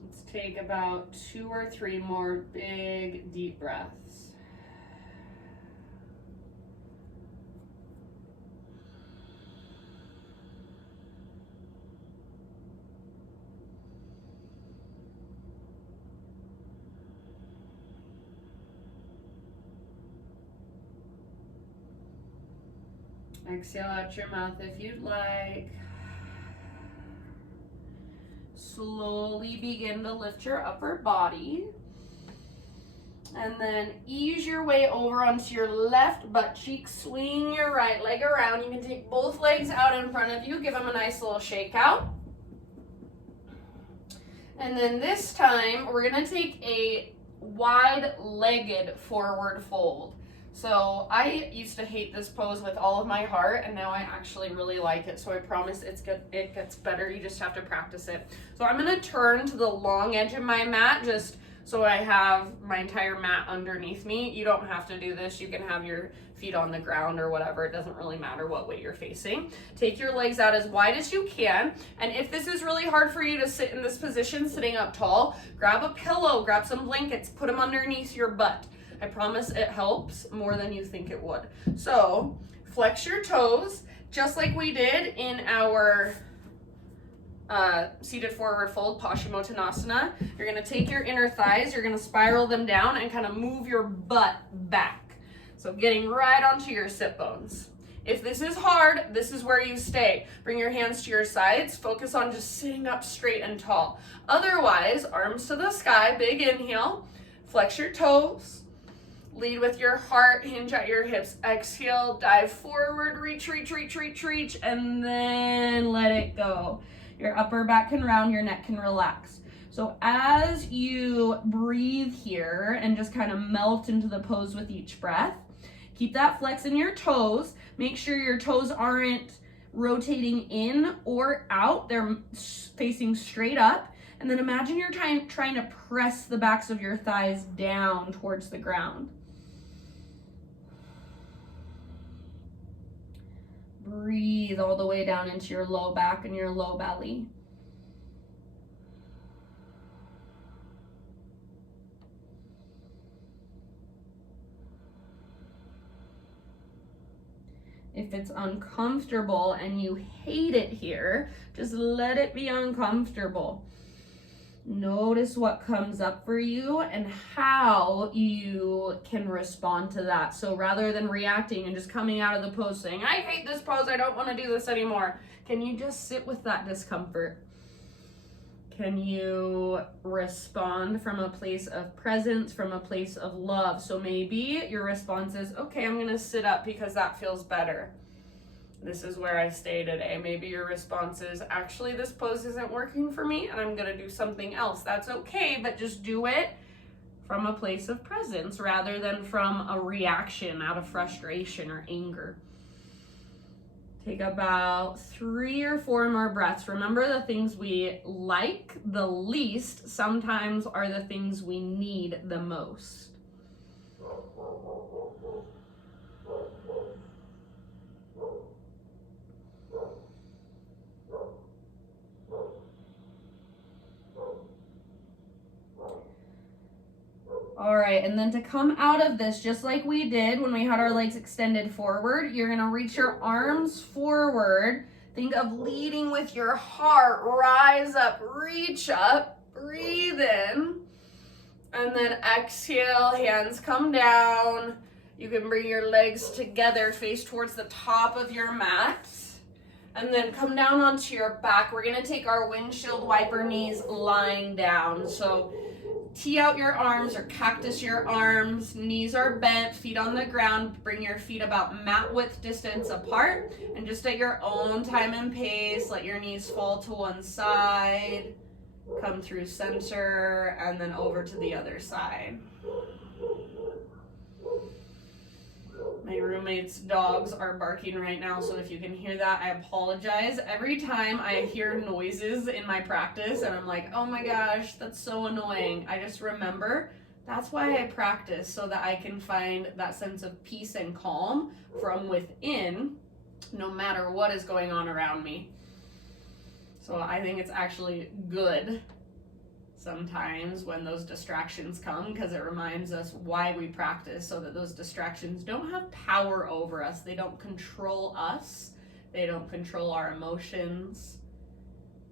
Let's take about 2 or 3 more big, deep breaths. Exhale out your mouth if you'd like. Slowly begin to lift your upper body. And then ease your way over onto your left butt cheek. Swing your right leg around. You can take both legs out in front of you. Give them a nice little shake out. And then this time, we're going to take a wide-legged forward fold. So I used to hate this pose with all of my heart, and now I actually really like it. So I promise it's good. It gets better. You just have to practice it. So I'm going to turn to the long edge of my mat just so I have my entire mat underneath me. You don't have to do this. You can have your feet on the ground or whatever. It doesn't really matter what way you're facing. Take your legs out as wide as you can. And if this is really hard for you to sit in this position, sitting up tall, grab a pillow, grab some blankets, put them underneath your butt. I promise it helps more than you think it would. So flex your toes, just like we did in our seated forward fold, Paschimottanasana. You're gonna take your inner thighs, you're gonna spiral them down and kind of move your butt back. So getting right onto your sit bones. If this is hard, this is where you stay. Bring your hands to your sides, focus on just sitting up straight and tall. Otherwise, arms to the sky, big inhale, flex your toes. Lead with your heart, hinge at your hips. Exhale, dive forward, reach, reach, reach, reach, reach, and then let it go. Your upper back can round, your neck can relax. So as you breathe here and just kind of melt into the pose with each breath, Keep that flex in your toes. Make sure your toes aren't rotating in or out. They're facing straight up. And then imagine you're trying to press the backs of your thighs down towards the ground. Breathe all the way down into your low back and your low belly. If it's uncomfortable and you hate it here, just let it be uncomfortable. Notice what comes up for you and how you can respond to that. So rather than reacting and just coming out of the pose saying, I hate this pose, I don't want to do this anymore, can you just sit with that discomfort? Can you respond from a place of presence, from a place of love? So maybe your response is, okay, I'm gonna sit up because that feels better. This is where I stay today. Maybe your response is, actually, this pose isn't working for me and I'm gonna do something else. That's okay, but just do it from a place of presence rather than from a reaction out of frustration or anger. Take about 3 or 4 more breaths. Remember, the things we like the least sometimes are the things we need the most. All right, and then to come out of this, just like we did when we had our legs extended forward, you're gonna reach your arms forward. Think of leading with your heart. Rise up, reach up, breathe in, and then exhale, hands come down. You can bring your legs together, face towards the top of your mat, and then come down onto your back. We're gonna take our windshield wiper knees lying down. So tee out your arms or cactus your arms, knees are bent, feet on the ground. Bring your feet about mat width distance apart, and just at your own time and pace, let your knees fall to one side, come through center, and then over to the other side. My roommate's dogs are barking right now, so if you can hear that, I apologize. Every time I hear noises in my practice and I'm like, oh my gosh, that's so annoying, I just remember that's why I practice, so that I can find that sense of peace and calm from within, no matter what is going on around me. So I think it's actually good sometimes when those distractions come, because it reminds us why we practice, so that those distractions don't have power over us. They don't control us. They don't control our emotions.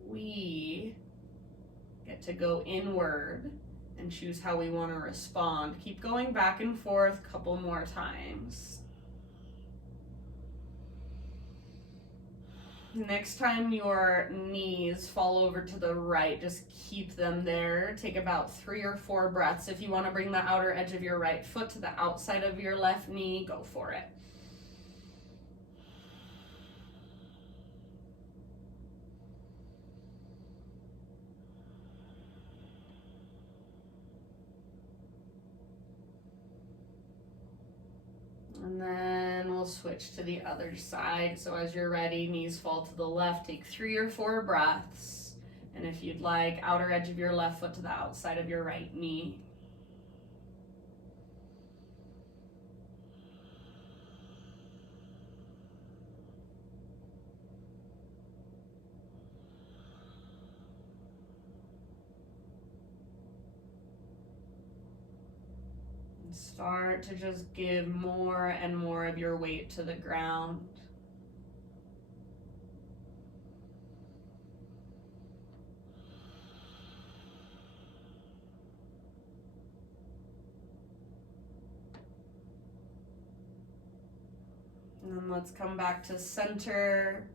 We get to go inward and choose how we want to respond. Keep going back and forth a couple more times. Next time your knees fall over to the right, just keep them there. Take about 3 or 4 breaths. If you want to bring the outer edge of your right foot to the outside of your left knee, go for it. And then we'll switch to the other side. So as you're ready, knees fall to the left. Take 3 or 4 breaths. And if you'd like, outer edge of your left foot to the outside of your right knee. Start to just give more and more of your weight to the ground. And then let's come back to center.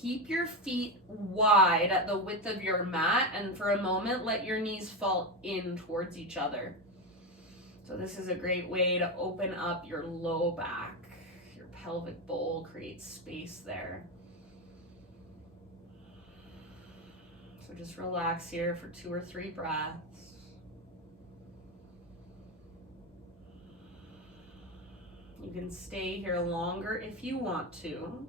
Keep your feet wide at the width of your mat, and for a moment, let your knees fall in towards each other. So this is a great way to open up your low back. Your pelvic bowl creates space there. So just relax here for 2 or 3 breaths. You can stay here longer if you want to.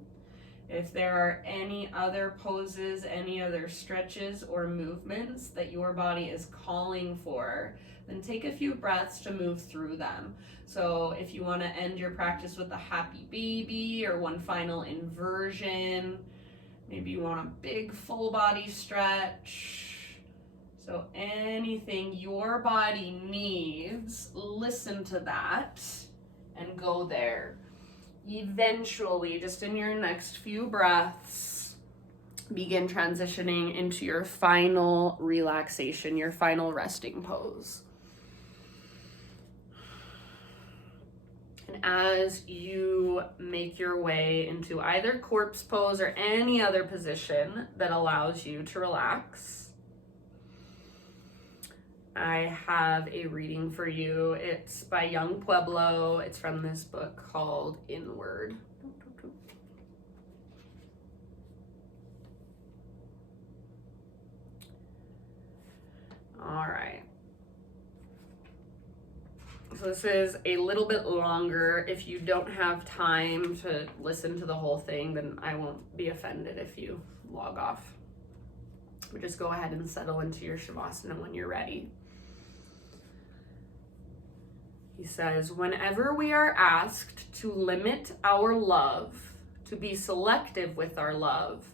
If there are any other poses, any other stretches or movements that your body is calling for, then take a few breaths to move through them. So if you want to end your practice with a happy baby or one final inversion, maybe you want a big full body stretch. So anything your body needs, listen to that and go there. Eventually, just in your next few breaths, begin transitioning into your final relaxation, your final resting pose. And as you make your way into either corpse pose or any other position that allows you to relax, I have a reading for you. It's by Young Pueblo. It's from this book called Inward. All right. So this is a little bit longer. If you don't have time to listen to the whole thing, then I won't be offended if you log off. But just go ahead and settle into your Shavasana when you're ready. He says, whenever we are asked to limit our love, to be selective with our love,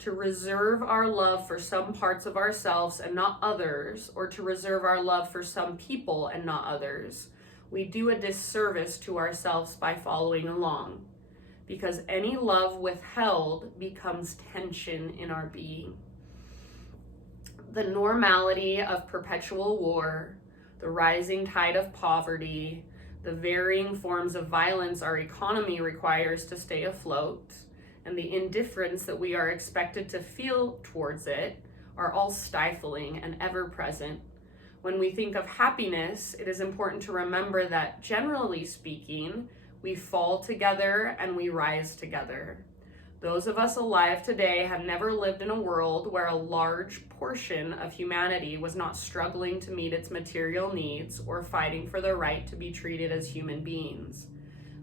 to reserve our love for some parts of ourselves and not others, or to reserve our love for some people and not others, we do a disservice to ourselves by following along, because any love withheld becomes tension in our being. The normality of perpetual war, the rising tide of poverty, the varying forms of violence our economy requires to stay afloat, and the indifference that we are expected to feel towards it are all stifling and ever present. When we think of happiness, it is important to remember that, generally speaking, we fall together and we rise together. Those of us alive today have never lived in a world where a large portion of humanity was not struggling to meet its material needs or fighting for the right to be treated as human beings.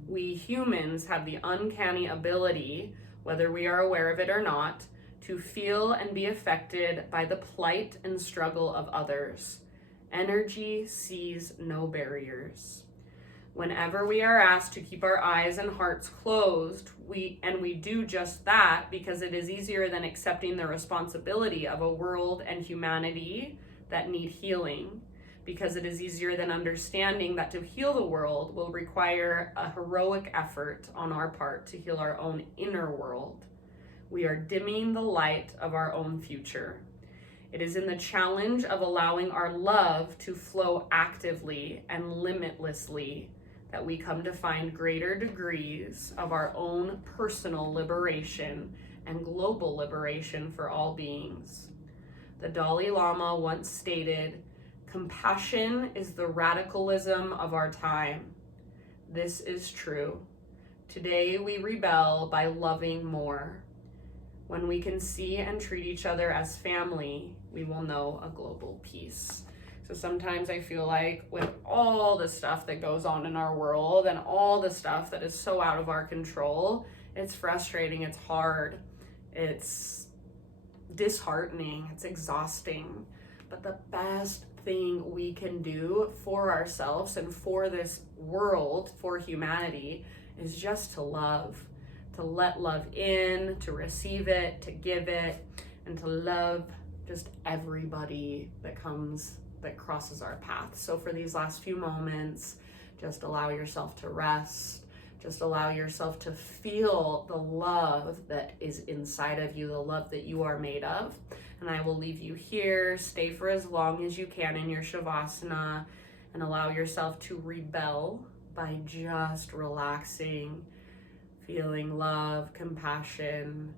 We humans have the uncanny ability, whether we are aware of it or not, to feel and be affected by the plight and struggle of others. Energy sees no barriers. Whenever we are asked to keep our eyes and hearts closed, we do just that because it is easier than accepting the responsibility of a world and humanity that need healing, because it is easier than understanding that to heal the world will require a heroic effort on our part to heal our own inner world. We are dimming the light of our own future. It is in the challenge of allowing our love to flow actively and limitlessly that we come to find greater degrees of our own personal liberation and global liberation for all beings. The Dalai Lama once stated, "Compassion is the radicalism of our time." This is true. Today we rebel by loving more. When we can see and treat each other as family, we will know a global peace. So sometimes I feel like with all the stuff that goes on in our world and all the stuff that is so out of our control, it's frustrating, it's hard, it's disheartening, it's exhausting. But the best thing we can do for ourselves and for this world, for humanity, is just to love. To let love in, to receive it, to give it, and to love just everybody that crosses our path. So for these last few moments, just allow yourself to rest. Just allow yourself to feel the love that is inside of you, the love that you are made of. And I will leave you here. Stay for as long as you can in your Shavasana and allow yourself to rebel by just relaxing, feeling love, compassion,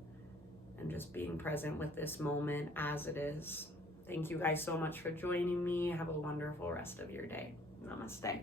and just being present with this moment as it is. Thank you guys so much for joining me. Have a wonderful rest of your day. Namaste.